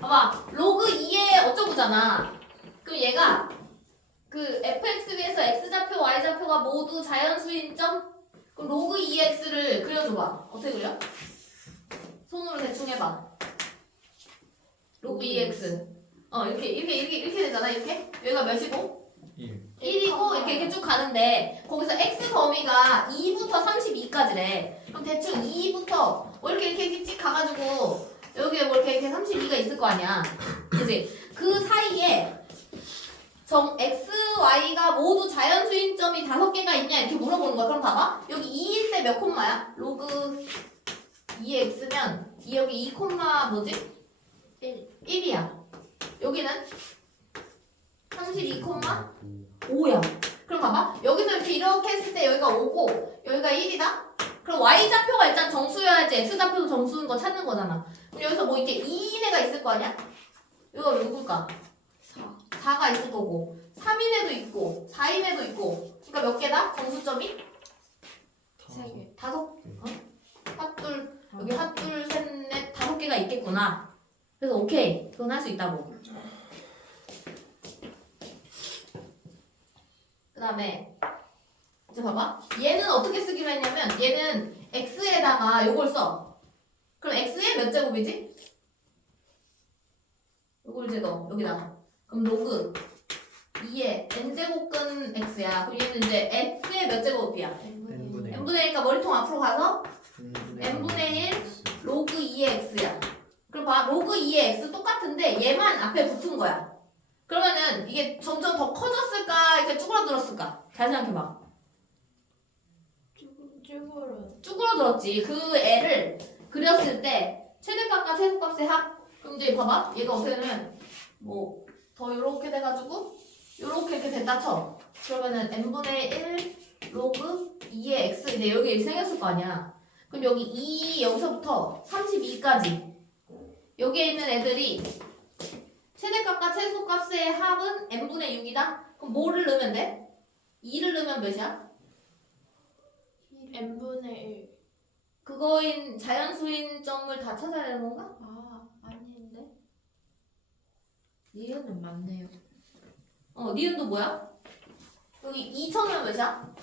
봐봐. 로그 2의 어쩌고잖아. 그럼 얘가 그 fx 위에서 x좌표 y좌표가 모두 자연수인 점? 그럼 로그 2x를 그려줘봐. 어떻게 그려? 손으로 대충 해봐. 로그 2x 어 이렇게 이렇게 이렇게 이렇게 되잖아 이렇게? 여기가 몇이고? 1 1이고 이렇게 이렇게 쭉 가는데 거기서 x 범위가 2부터 32까지래. 그럼 대충 2부터 뭐 이렇게 이렇게 이렇게 쭉 가가지고 여기에 뭐 이렇게 이렇게 32가 있을 거 아니야. 그지? 그 사이에 정 x, y가 모두 자연수인 점이 다섯 개가 있냐 이렇게 물어보는 거야. 그럼 봐봐. 여기 2일 때 몇 콤마야? 로그 2x면 여기 2 콤마 뭐지? 1. 1이야. 여기는 32 콤마 5야. 그럼 봐봐. 여기서 이렇게 이렇게 했을 때 여기가 5고 여기가 1이다. 그럼 y 좌표가 일단 정수여야지 x 좌표도 정수인 거 찾는 거잖아. 그럼 여기서 뭐 이렇게 2인 애가 있을 거 아니야? 이거 누굴까? 4. 4가 있을 거고 3인 애도 있고 4인 애도 있고 그러니까 몇 개다? 정수점이? 세 개. 다섯? 어? 핫둘 여기 핫둘 셋넷 다섯 개가 있겠구나. 그래서 오케이 그건 할 수 있다고. 그 다음에 이제 봐봐. 얘는 어떻게 쓰기로 했냐면 얘는 x에다가 요걸 써. 그럼 x에 몇 제곱이지? 요걸 이제 넣어. 여기다가 그럼 로그 2에 n제곱근 x야. 그럼 얘는 이제 x에 몇 제곱이야? n분의 n분의 1이니까 머리통 앞으로 가서 n분의 n분의 1 로그 2의 x야. 그럼 봐. 로그 2의 x 똑같은데 얘만 앞에 붙은 거야. 그러면은 이게 점점 더 커졌을까? 이렇게 쭈그러들었을까? 잘 생각해봐 쭈그러 쭈그러들었지. 그 애를 그렸을 때 최대값과 최소값의 합. 그럼 봐봐. 얘가 어떻게 되면 뭐더 요렇게 돼가지고 요렇게 이렇게 됐다 쳐. 그러면은 n분의 1 로그 2의 x 이제 여기 이렇게 생겼을 거 아니야. 그럼 여기 2 여기서부터 32까지 여기에 있는 애들이 최대값과 최소값의 합은 n분의 6이다. 그럼 뭐를 넣으면 돼? 2를 넣으면 몇이야? N분의 1 그거인 자연수인 점을 다 찾아야 되는 건가? 아, 아닌데? 이해는 맞네요. 어, 니은도 뭐야? 여기 2천은 몇이야?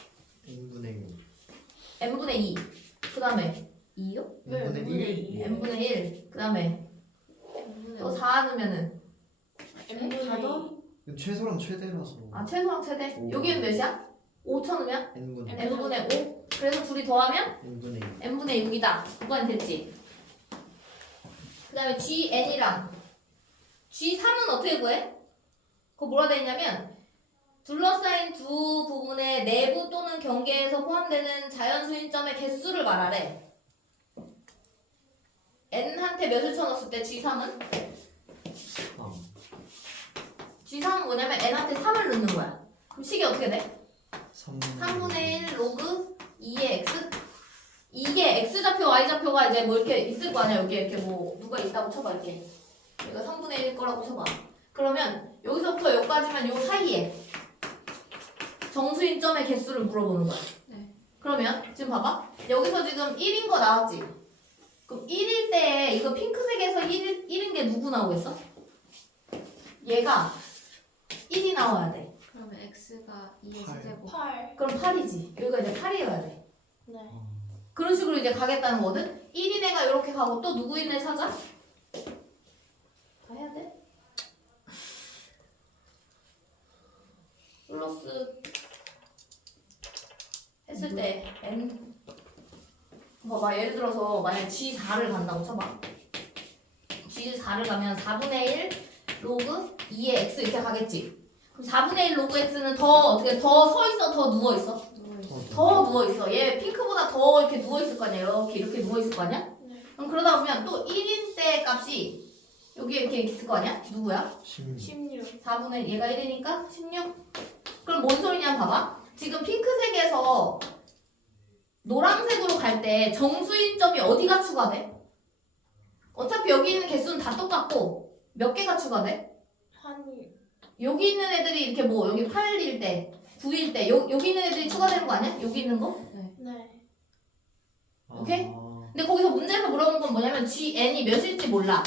n분의 6 n분의 2. 그 다음에 2요? 왜 n분의 n분의 1 2? n분의 1. 그 다음에 또4 넣으면은 n분의 가더? 2 최소랑 최대라서 아 최소랑 최대. 오. 여기는 몇이야? 5천 넣으면 n분의 n분의 5. 그래서 둘이 더하면 n분의 6 n분의 6이다. 그건 됐지. 그 다음에 gn이랑 g3은 어떻게 구해? 그거 뭐라 돼 있냐면 둘러싸인 두 부분의 내부 또는 경계에서 포함되는 자연수인점의 개수를 말하래. n한테 몇을 쳐넣었을 때 g3은? 3 g3은 뭐냐면 n한테 3을 넣는 거야. 그럼 식이 어떻게 돼? 3 3분의 1 로그 2의 x. 이게 x 좌표 y 좌표가 이제 뭐 이렇게 있을 거 아니야? 여기 이렇게 뭐 누가 있다고 쳐봐 이렇게 얘가 3분의 1일 거라고 쳐봐. 그러면 여기서부터 여기까지만 요 사이에 정수인 점의 개수를 물어보는 거야. 네. 그러면 지금 봐봐. 여기서 지금 1인 거 나왔지? 그럼 1일 때 이거 핑크색에서 1일, 1인 게 누구 나오겠어? 얘가 1이 나와야 돼 x가 2의 팔. 제곱. 8 그럼 8이지 여기가 이제 8이어야 돼 네. 그런 식으로 이제 가겠다는 거거든? 1인 애가 이렇게 가고 또 누구인 애 찾아? 다 해야 돼? 플러스 했을 때 n 봐봐 예를 들어서 만약 g4를 간다고 쳐봐 g4를 가면 4분의 1 로그 2의 x 이렇게 가겠지 그럼 4분의 1 로그 x는 더 어떻게 더 서 있어 더 누워 있어? 더 누워 있어. 얘 핑크보다 더 이렇게 누워 있을 거 아니야. 이렇게 이렇게 누워 있을 거 아니야? 네. 그럼 그러다 보면 또 1인 때 값이 여기 이렇게 있을 거 아니야? 누구야? 16 16 4분의 얘가 1이니까 16. 그럼 뭔 소리냐 봐봐. 지금 핑크색에서 노란색으로 갈 때 정수인 점이 어디가 추가돼? 어차피 여기 있는 개수는 다 똑같고 몇 개가 추가돼? 한 여기 있는 애들이 이렇게 뭐 여기 8일 때 9일 때 요, 여기 있는 애들이 추가되는 거 아니야? 여기 있는 거? 네. 오케이? 아, 근데 거기서 문제에서 물어본 건 뭐냐면 GN이 몇일지 몰라.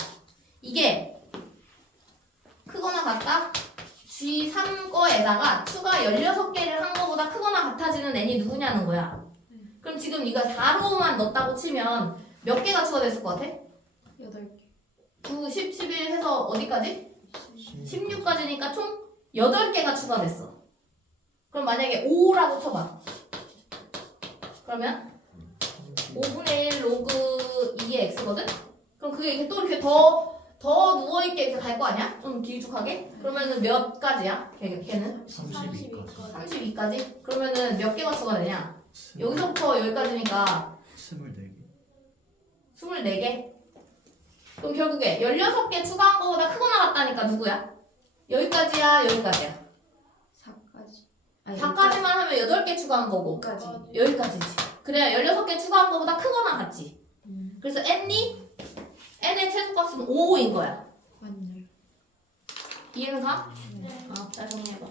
이게 크거나 같다 G3 거에다가 추가 16개를 한 거보다 크거나 같아지는 n이 누구냐는 거야 그럼 지금 이거 4로만 넣었다고 치면 몇 개가 추가됐을 것 같아? 8개 9, 10, 11 해서 어디까지? 16까지니까 총 8개가 추가됐어. 그럼 만약에 5라고 쳐봐. 그러면 5분의 1 로그 2의 x거든? 그럼 그게 이렇게 또 이렇게 더, 더 누워있게 이렇게 갈 거 아니야? 좀 길쭉하게? 그러면은 몇 가지야? 걔, 걔는? 32까지 32까지? 그러면은 몇 개가 추가되냐? 여기서부터 여기까지니까 24개 24개? 그럼 결국에 16개 추가한 거보다 크거나 같다니까 누구야? 여기까지야, 여기까지야. 4까지 아니 4까지만 하면 8개 추가한 거고 5까지 여기까지지. 그래야 16개 추가한 거보다 크거나 같지. 음, 그래서 n이 n의 최소값은 5인 거야. 맞네요 이해는 가? 네. 아, 잘 정리해봐.